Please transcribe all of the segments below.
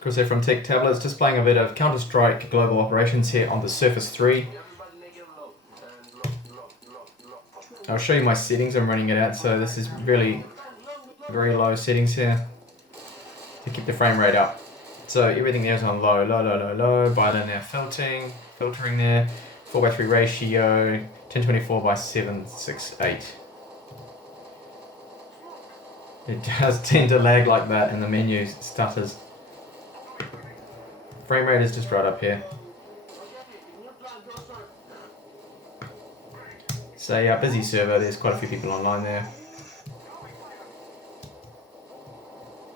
Chris here from Tech Tablets, just playing a bit of Counter-Strike Global Operations here on the Surface 3. I'll show you my settings, I'm running it out, so this is really very low settings here to keep the frame rate up. So everything there is on low, binary filtering there, 4:3 ratio, 1024 by 768. It does tend to lag like that and the menu stutters. Frame rate is just right up here. So yeah, busy server, there's quite a few people online there.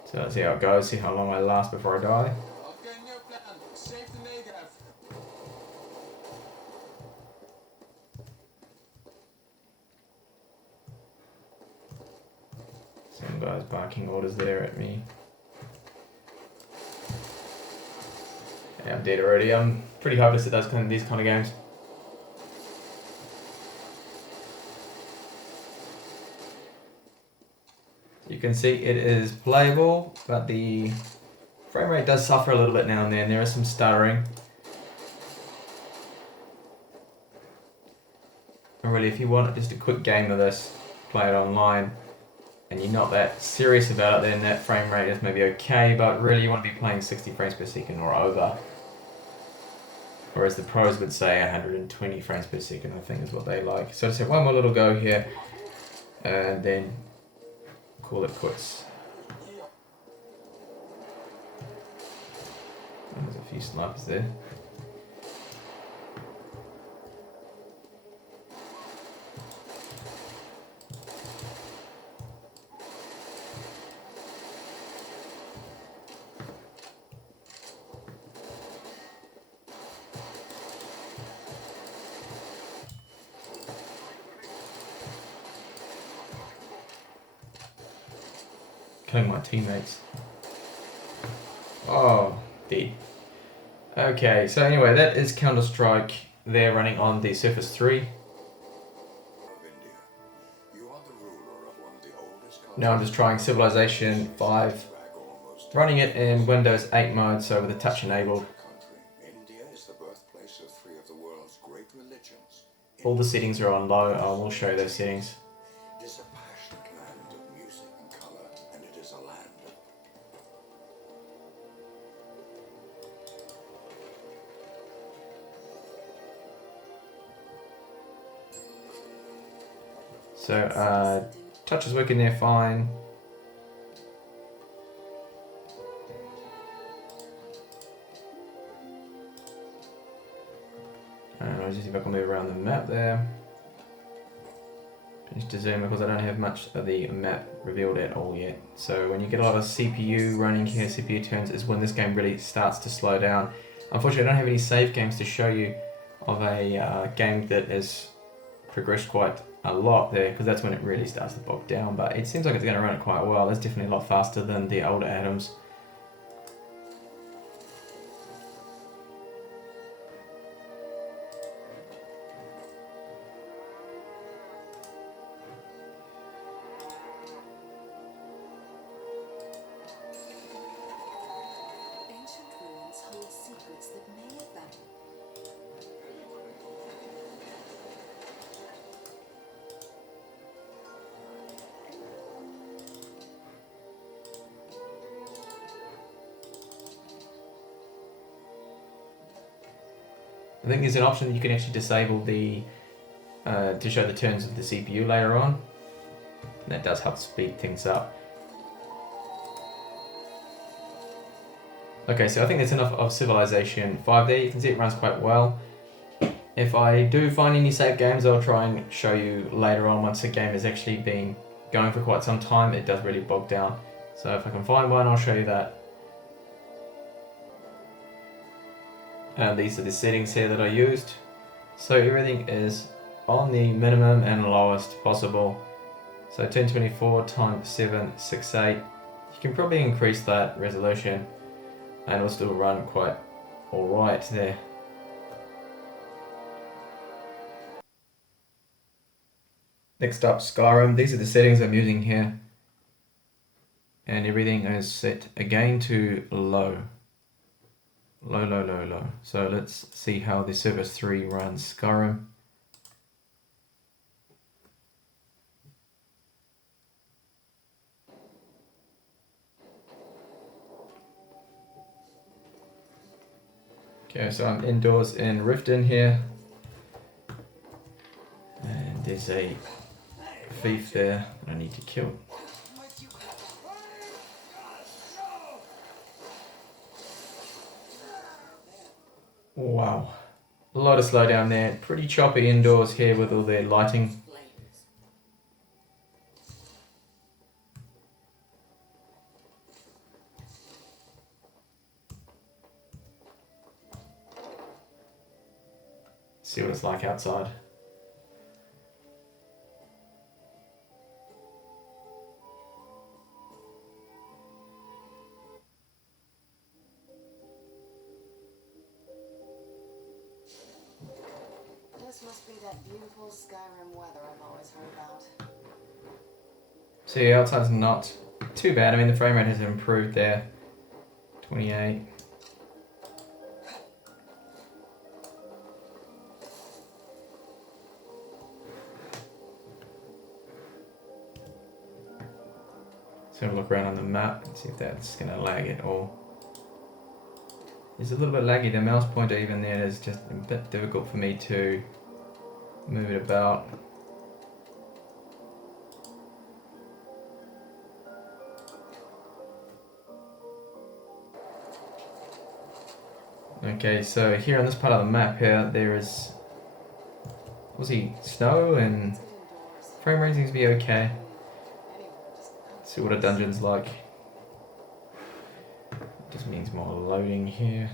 So let's see how it goes, see how long I last before I die. Some guys barking orders there at me. Yeah, I'm dead already. I'm pretty hopeless at these kind of games. You can see it is playable, but the frame rate does suffer a little bit now and then. There is some stuttering. And really, if you want just a quick game of this, play it online, and you're not that serious about it, then that frame rate is maybe okay, but really you want to be playing 60 frames per second or over. Or as the pros would say, 120 frames per second, I think is what they like. So just have one more little go here, and then call it quits. Oh, there's a few snipers there. Killing my teammates. Oh, dead. Okay, so anyway, that is Counter-Strike. They're running on the Surface 3. Now I'm just trying Civilization 5, running it in Windows 8 mode, so with the touch enabled. All the settings are on low. I will show you those settings. So, touch is working there fine. And I'll just see if I can move around the map there. Finish to zoom because I don't have much of the map revealed at all yet. So when you get a lot of CPU running here, CPU turns, is when this game really starts to slow down. Unfortunately, I don't have any save games to show you of a game that has progressed quite a lot there, because that's when it really starts to bog down, but it seems like it's going to run it quite well. It's definitely a lot faster than the older Atoms. I think there's an option you can actually disable the to show the turns of the CPU later on. And that does help speed things up. Okay, so I think that's enough of Civilization 5 there. You can see it runs quite well. If I do find any save games, I'll try and show you later on once a game has actually been going for quite some time. It does really bog down. So if I can find one, I'll show you that. These are the settings here that I used. So everything is on the minimum and lowest possible. So 1024 times 768. You can probably increase that resolution and it'll still run quite alright there. Next up, Skyrim. These are the settings I'm using here. And everything is set again to low. Low, low, low, low. So let's see how the Service 3 runs Skyrim. Okay, so I'm indoors in Riften here. And there's a thief there that I need to kill. Wow. A lot of slowdown there. Pretty choppy indoors here with all their lighting. See what it's like outside. This must be that beautiful Skyrim weather I've always heard about. So yeah, outside's not too bad. I mean, the frame rate has improved there. 28. So have a look around on the map and see if that's going to lag at all. It's a little bit laggy. The mouse pointer even there is just a bit difficult for me to move it about. Okay, so here on this part of the map here, there is snow and frame rate seems to be okay. Let's see what a dungeon's like. Just means more loading here.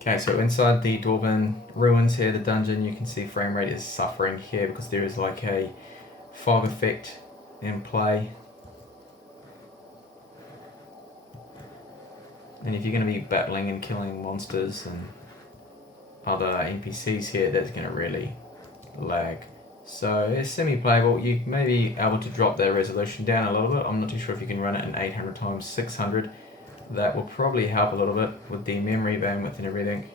Okay, so inside the Dwarven ruins here, the dungeon, you can see frame rate is suffering here because there is like a fog effect in play. And if you're going to be battling and killing monsters and other NPCs here, that's going to really lag. So it's semi-playable. You may be able to drop their resolution down a little bit. I'm not too sure if you can run it in 800 times 600. That will probably help a little bit with the memory bandwidth and everything.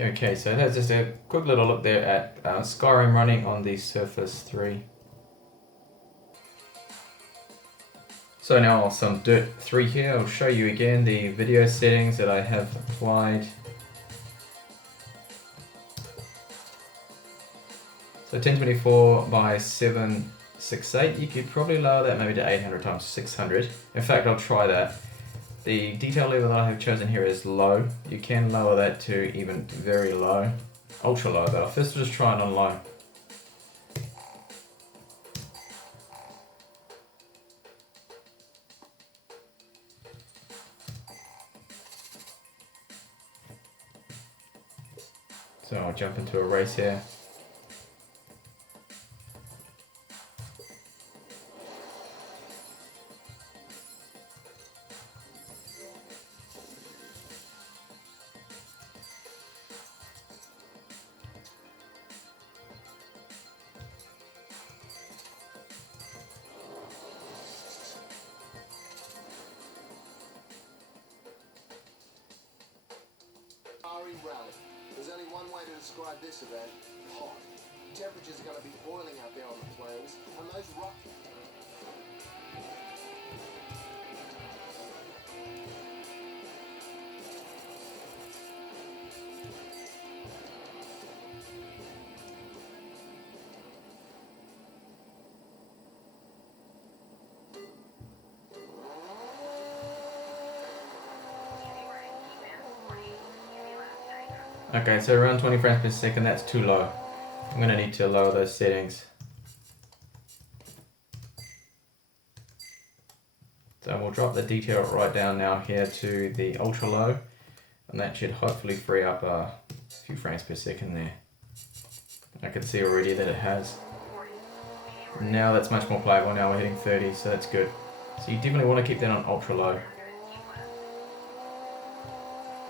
Okay, so that's just a quick little look there at Skyrim running on the Surface 3. So now on some Dirt 3 here, I'll show you again the video settings that I have applied. So 1024 by 768, you could probably lower that maybe to 800 times 600. In fact, I'll try that. The detail level that I have chosen here is low. You can lower that to even very low, ultra low, but I'll first just try it on low. So I'll jump into a race here. Rally. There's only one way to describe this event: hot. Temperatures are going to be boiling out there on the plains, and those rock. Okay, so around 20 frames per second, that's too low. I'm going to need to lower those settings. So we'll drop the detail right down now here to the ultra low, and that should hopefully free up a few frames per second there. I can see already that it has. Now that's much more playable. Now we're hitting 30, so that's good. So you definitely want to keep that on ultra low.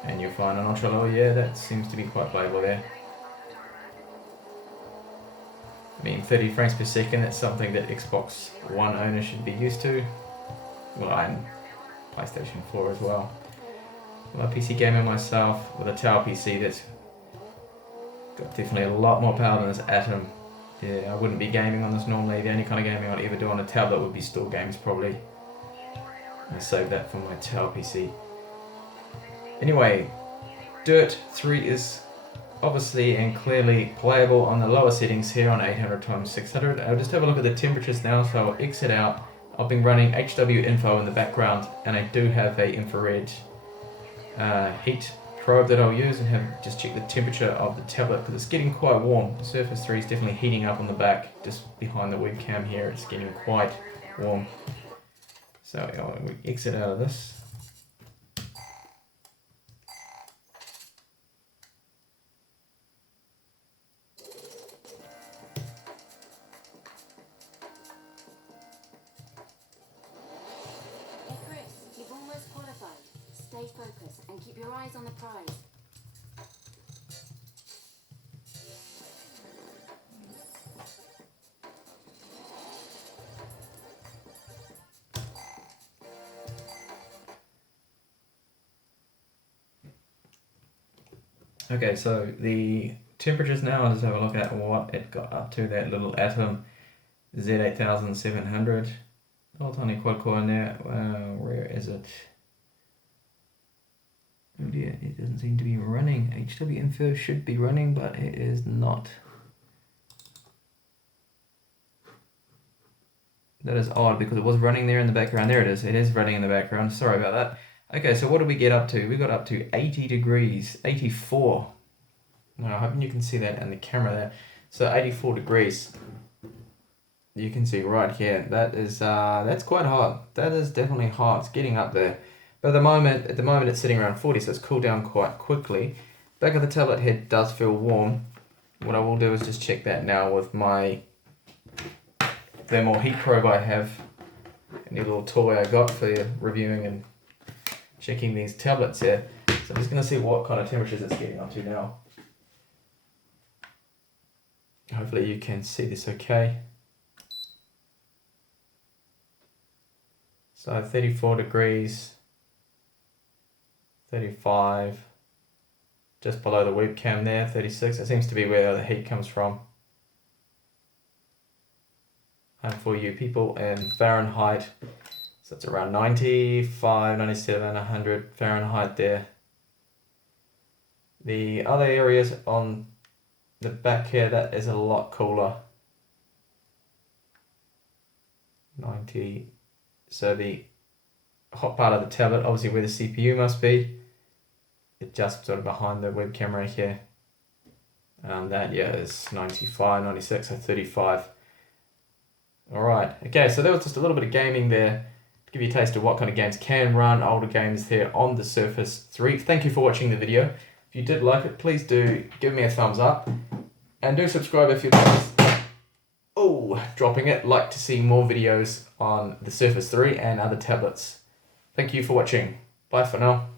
And you'll find an ultra low, yeah, that seems to be quite playable there. I mean, 30 frames per second, that's something that Xbox One owners should be used to. Well, and PlayStation 4 as well. I'm a PC gamer myself with a Tower PC that's got definitely a lot more power than this Atom. Yeah, I wouldn't be gaming on this normally. The only kind of gaming I'd ever do on a tablet would be store games probably. I save that for my Tower PC. Anyway, Dirt 3 is obviously and clearly playable on the lower settings here on 800x600. I'll just have a look at the temperatures now, so I'll exit out. I've been running HW info in the background, and I do have a infrared heat probe that I'll use and have just check the temperature of the tablet because it's getting quite warm. The Surface 3 is definitely heating up on the back, just behind the webcam here. It's getting quite warm. So we exit out of this. Hey Chris, you've almost qualified. Stay focused and keep your eyes on the prize. Okay, so the temperatures now, I'll just have a look at what it got up to, that little Atom Z8700. Oh, tiny quad core in there. Where is it? Oh dear, it doesn't seem to be running. HW info should be running, but it is not. That is odd because it was running there in the background. There it is. It is running in the background. Sorry about that. Okay, so what did we get up to? We got up to 80 degrees, 84. Now, I'm hoping you can see that in the camera there. So 84 degrees. You can see right here. That is that's quite hot. That is definitely hot. It's getting up there. But at the moment it's sitting around 40, so it's cooled down quite quickly. Back of the tablet head does feel warm. What I will do is just check that now with my thermal heat probe I have. A new little toy I got for reviewing and checking these tablets here. So I'm just going to see what kind of temperatures it's getting up to now. Hopefully you can see this okay. So 34 degrees, 35, just below the webcam there, 36. It seems to be where the heat comes from. And for you people in Fahrenheit, so it's around 95, 97, 100 Fahrenheit there. The other areas on the back here, that is a lot cooler. 90. So the hot part of the tablet, obviously where the CPU must be, it's just sort of behind the webcam right here. That, yeah, is 95, 96, so 35. Alright, okay, so that was just a little bit of gaming there to give you a taste of what kind of games can run older games here on the Surface 3. Thank you for watching the video. If you did like it, please do give me a thumbs up. And do subscribe if you'd like to see more videos on the Surface 3 and other tablets. Thank you for watching. Bye for now.